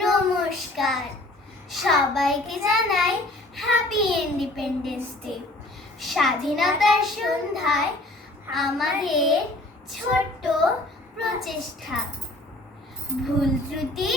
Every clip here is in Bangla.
নমস্কার। সবাইকে জানাই হ্যাপি ইন্ডিপেন্ডেন্স ডে স্বাধীনতার সন্ধ্যায় আমাদের ছোট্ট প্রচেষ্টা। ভুল ত্রুটি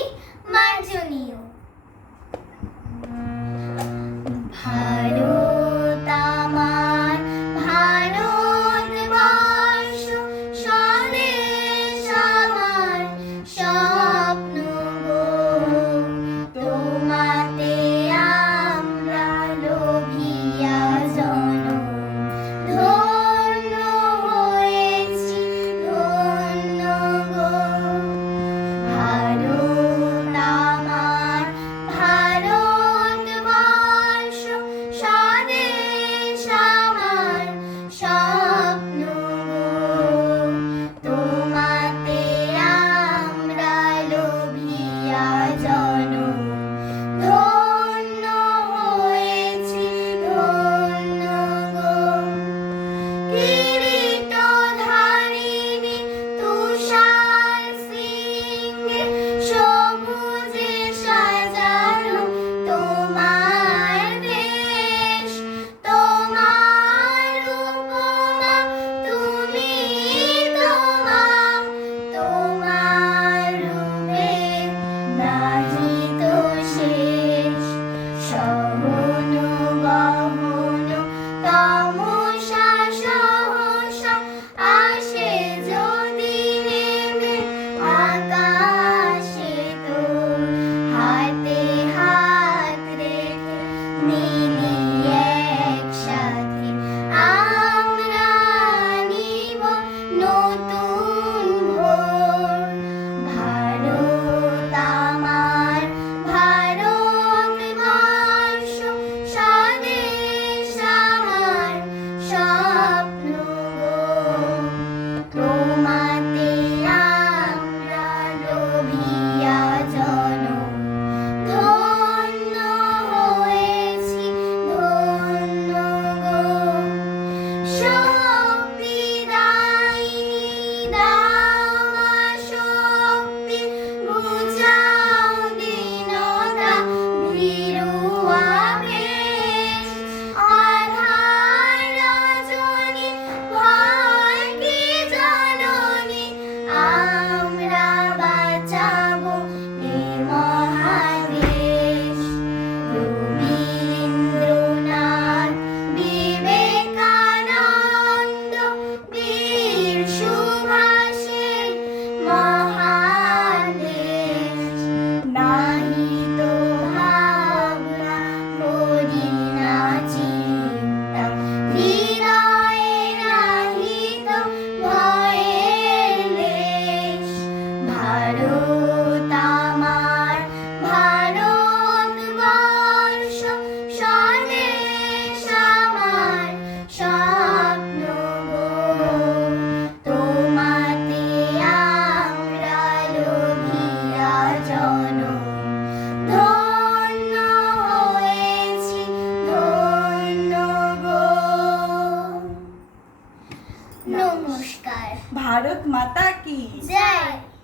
भारत माता की। जय।